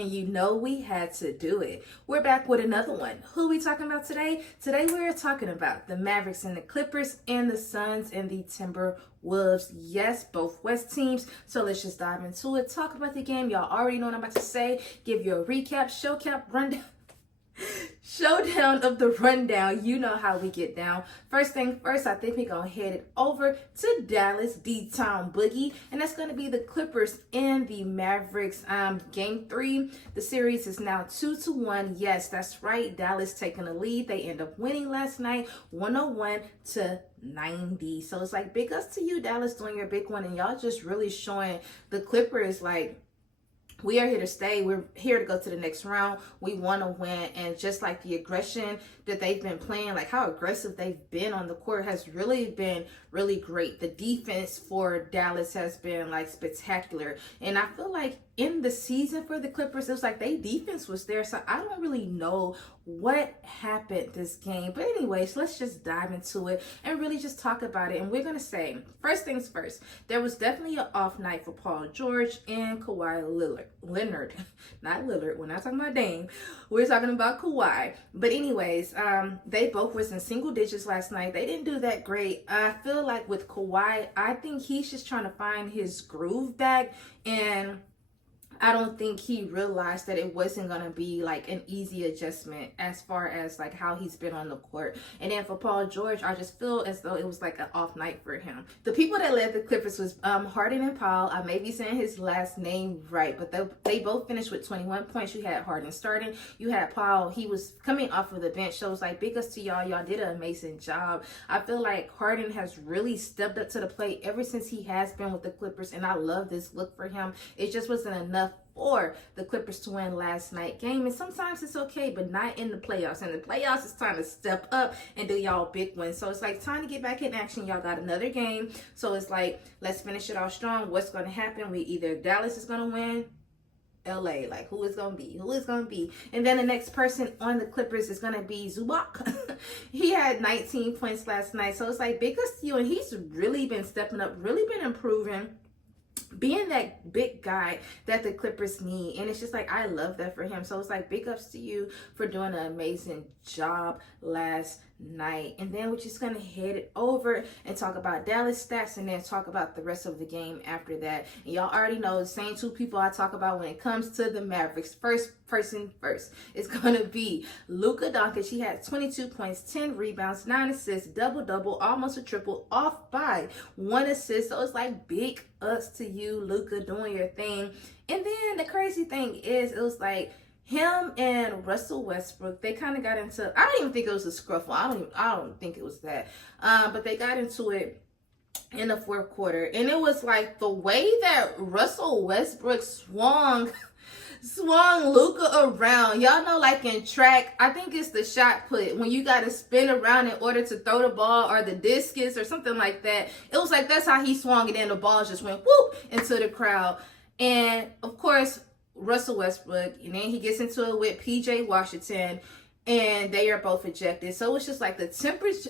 and you know we had to do it. We're back with another one. Who are we talking about today? Today we're talking about the Mavericks and the Clippers and the Suns and the Timberwolves. Yes, both West teams. So let's just dive into it. Talk about the game. Y'all already know what I'm about to say. Give you a recap, rundown. Showdown of the rundown. You know how we get down. First thing first, I think we're going to head it over to Dallas, D-Town Boogie. And that's going to be the Clippers and the Mavericks. Game 3, the series is now 2-1. Yes, that's right. Dallas taking the lead. They end up winning last night, 101-90. So it's like big ups to you, Dallas, doing your big one. And y'all just really showing the Clippers like, we are here to stay. We're here to go to the next round. We want to win. And just like the aggression that they've been playing, like how aggressive they've been on the court has really been really great. The defense for Dallas has been like spectacular. And I feel like in the season for the Clippers, it was like their defense was there. So I don't really know what happened this game. But anyways, let's just dive into it and really just talk about it. And we're going to say, first things first, there was definitely an off night for Paul George and Kawhi Leonard. Not Lillard. We're not talking about Dame. We're talking about Kawhi. But anyways, they both was in single digits last night. They didn't do that great. I feel like with Kawhi, I think he's just trying to find his groove back, and I don't think he realized that it wasn't going to be like an easy adjustment as far as like how he's been on the court. And then for Paul George, I just feel as though it was like an off night for him. The people that led the Clippers was Harden and Powell. I may be saying his last name right, but they both finished with 21 points. You had Harden starting. You had Powell. He was coming off of the bench. So it's like big ups to y'all. Y'all did an amazing job. I feel like Harden has really stepped up to the plate ever since he has been with the Clippers, and I love this look for him. It just wasn't enough for the Clippers to win last night game, and sometimes it's okay, but not in the playoffs. In the playoffs, it's time to step up and do y'all big wins. So it's like time to get back in action. Y'all got another game, so it's like let's finish it off strong. What's going to happen? We either Dallas is going to win, LA, like who is gonna be, and then the next person on the Clippers is gonna be Zubac. He had 19 points last night, so it's like big ups to you, and he's really been stepping up, really been improving, being that big guy that the Clippers need. And it's just like I love that for him. So it's like big ups to you for doing an amazing job last night. And then we're just gonna head it over and talk about Dallas stats, and then talk about the rest of the game after that. And y'all already know the same two people I talk about when it comes to the Mavericks. First it's gonna be Luka Doncic. He had 22 points, 10 rebounds, 9 assists, double almost a triple, off by 1 assist. So it's like big ups to you, Luka, doing your thing. And then the crazy thing is, it was like him and Russell Westbrook, they kind of got into, I don't even think it was a scruffle. I don't think it was that. But they got into it in the fourth quarter. And it was like the way that Russell Westbrook swung Luka around. Y'all know, like in track, I think it's the shot put, when you got to spin around in order to throw the ball, or the discus or something like that. It was like that's how he swung it, and the ball just went whoop into the crowd. And of course, Russell Westbrook, and then he gets into it with PJ Washington, and they are both ejected. So it's just like the tempers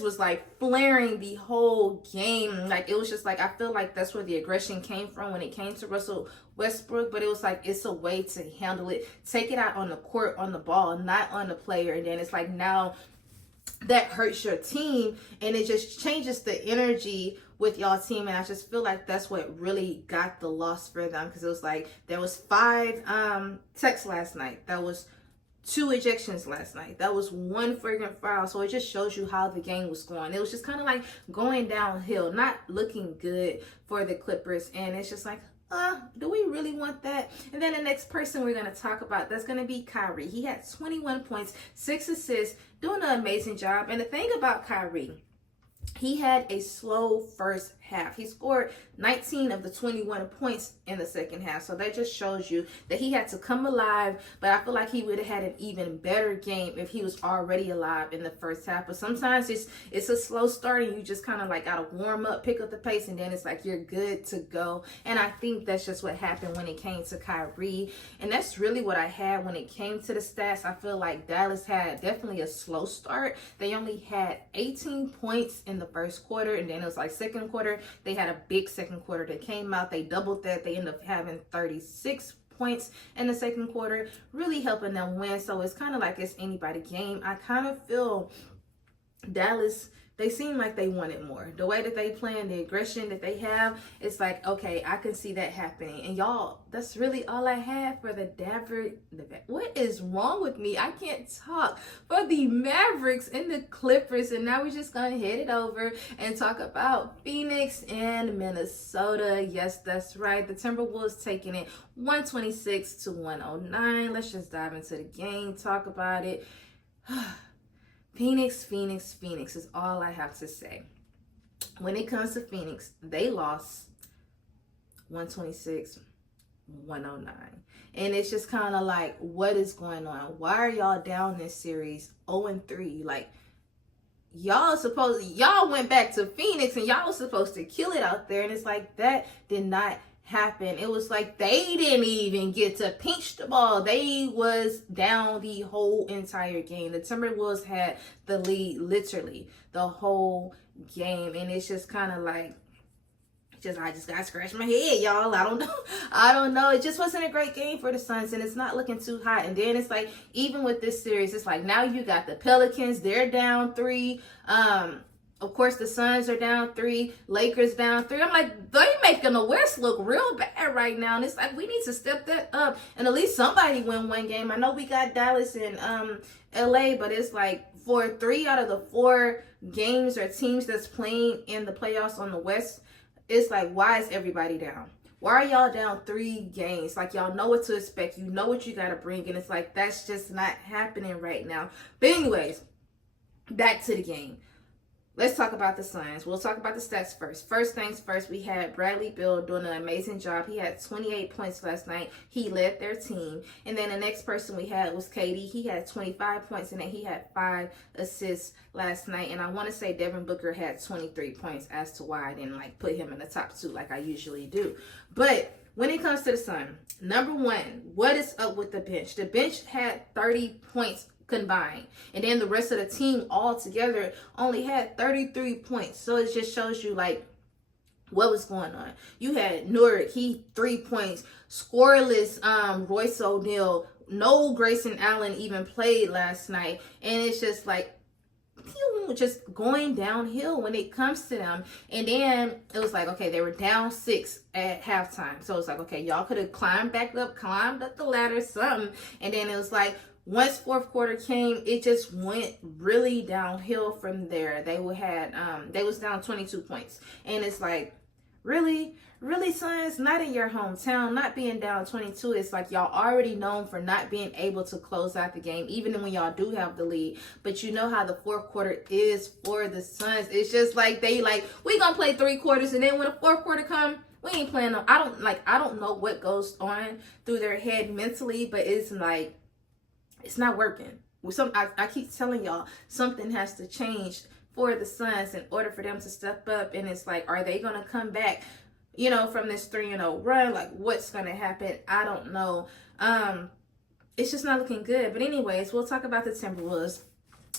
was like flaring the whole game. Like it was just like, I feel like that's where the aggression came from when it came to Russell Westbrook. But it was like, it's a way to handle it, take it out on the court, on the ball, not on the player. And then it's like, now that hurts your team, and it just changes the energy with y'all team. And I just feel like that's what really got the loss for them, because it was like there was 5 techs last night, that was 2 ejections last night, that was 1 fragrant foul. So it just shows you how the game was going. It was just kind of like going downhill, not looking good for the Clippers. And it's just like, do we really want that? And then the next person we're going to talk about, that's going to be Kyrie. He had 21 points, 6 assists, doing an amazing job. And the thing about Kyrie, he had a slow first half. He scored 19 of the 21 points in the second half. So that just shows you that he had to come alive. But I feel like he would have had an even better game if he was already alive in the first half. But sometimes it's a slow start, and you just kind of like got to warm up, pick up the pace, and then it's like you're good to go. And I think that's just what happened when it came to Kyrie. And that's really what I had when it came to the stats. I feel like Dallas had definitely a slow start. They only had 18 points in the first quarter, and then it was like second quarter, they had a big second quarter that came out. They doubled that. They ended up having 36 points in the second quarter, really helping them win. So it's kind of like it's anybody game. I kind of feel Dallas, they seem like they wanted more. The way that they play and the aggression that they have, it's like, okay, I can see that happening. And y'all, that's really all I have for the what is wrong with me? I can't talk. For the Mavericks and the Clippers. And now we're just going to head it over and talk about Phoenix and Minnesota. Yes, that's right. The Timberwolves taking it 126 to 109. Let's just dive into the game, talk about it. Phoenix is all I have to say. When it comes to Phoenix, they lost 126, 109. And it's just kind of like, what is going on? Why are y'all down this series 0-3? Like, y'all went back to Phoenix and y'all was supposed to kill it out there. And it's like, that did not happen. It was like they didn't even get to pinch the ball. They was down the whole entire game. The Timberwolves had the lead literally the whole game, and it's just kind of like, I just got to scratch my head, y'all. I don't know. It just wasn't a great game for the Suns, and it's not looking too hot. And then it's like, even with this series, it's like now you got the Pelicans. They're down 3. Of course, the Suns are down 3, Lakers down 3. I'm like, they making the West look real bad right now. And it's like, we need to step that up and at least somebody win one game. I know we got Dallas and LA, but it's like for 3 out of the 4 games or teams that's playing in the playoffs on the West, it's like, why is everybody down? Why are y'all down 3 games? Like, y'all know what to expect. You know what you got to bring. And it's like, that's just not happening right now. But anyways, back to the game. Let's talk about the Suns. We'll talk about the stats first. First things first, we had Bradley Beal doing an amazing job. He had 28 points last night. He led their team. And then the next person we had was KD. He had 25 points, and then he had 5 assists last night. And I want to say Devin Booker had 23 points, as to why I didn't put him in the top 2 like I usually do. But when it comes to the Sun, number 1, what is up with the bench? The bench had 30 points combined, and then the rest of the team all together only had 33 points. So it just shows you like what was going on. You had Nurkic, he 3 points, scoreless Royce O'Neal, no Grayson Allen even played last night, and it's just like just going downhill when it comes to them. And then it was like, okay, they were down 6 at halftime, so it's like, okay, y'all could have climbed up the ladder, something. And then it was like, once fourth quarter came, it just went really downhill from there. They was down 22 points. And it's like, really, Suns, not in your hometown, not being down 22. It's like y'all already known for not being able to close out the game, even when y'all do have the lead. But you know how the fourth quarter is for the Suns. It's just like we gonna play 3 quarters, and then when the fourth quarter come, we ain't playing no. I don't know what goes on through their head mentally, but it's like, it's not working. I keep telling y'all, something has to change for the Suns in order for them to step up. And it's like, are they going to come back, from this 3-0 run? Like, what's going to happen? I don't know. It's just not looking good. But anyways, we'll talk about the Timberwolves.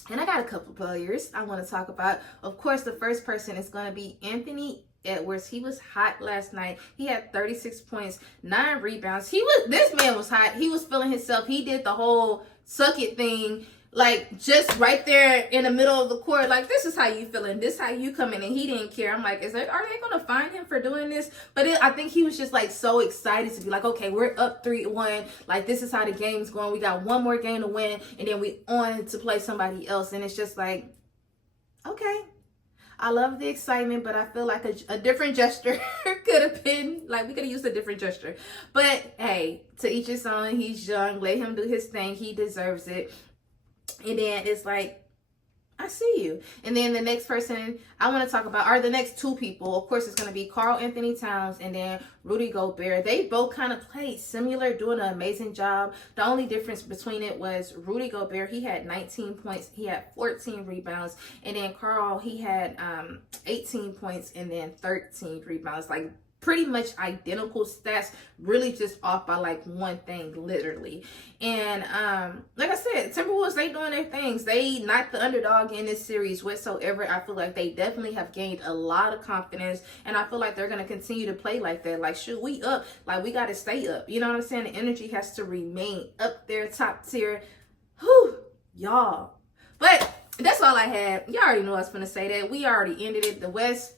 And I got a couple players I want to talk about. Of course, the first person is going to be Anthony Edwards. He was hot last night. He had 36 points, 9 rebounds. This man was hot. He was feeling himself. He did the whole suck it thing, like just right there in the middle of the court. Like, this is how you feeling. This is how you coming. And he didn't care. I'm like, are they going to find him for doing this? But I think he was just like so excited to be like, okay, we're up 3-1. Like, this is how the game's going. We got one more game to win, and then we on to play somebody else. And it's just like, okay. I love the excitement, but I feel like a different gesture could have been, like, we could have used a different gesture. But hey, to each his own. He's young. Let him do his thing. He deserves it. And then it's like, I see you. And then the next person I want to talk about are the next 2 people. Of course, it's going to be Karl Anthony Towns and then Rudy Gobert. They both kind of played similar, doing an amazing job. The only difference between it was Rudy Gobert, he had 19 points. He had 14 rebounds. And then Karl, he had 18 points and then 13 rebounds. Like, pretty much identical stats, really just off by like one thing, literally. And like I said, Timberwolves, they doing their things. They not the underdog in this series whatsoever. I feel like they definitely have gained a lot of confidence, and I feel like they're gonna continue to play like that. Like, shoot, we up, like we gotta stay up. You know what I'm saying? The energy has to remain up there, top tier. Whew, y'all. But that's all I had. Y'all already know I was gonna say that. We already ended it. The West,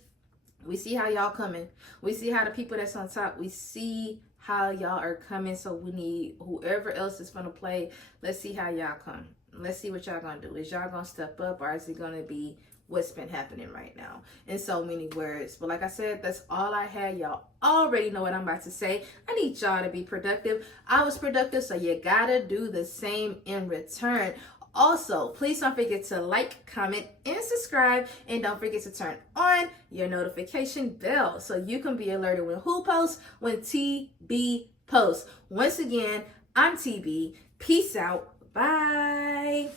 we see how y'all coming. We see how the people that's on top, we see how y'all are coming. So we need whoever else is gonna play. Let's see how y'all come. Let's see what y'all gonna do. Is y'all gonna step up, or is it gonna be what's been happening right now in so many words? But like I said, that's all I had. Y'all already know what I'm about to say. I need y'all to be productive. I was productive, so you gotta do the same in return. Also, please don't forget to like, comment, and subscribe. And don't forget to turn on your notification bell so you can be alerted when who posts, when TB posts. Once again, I'm TB. Peace out. Bye.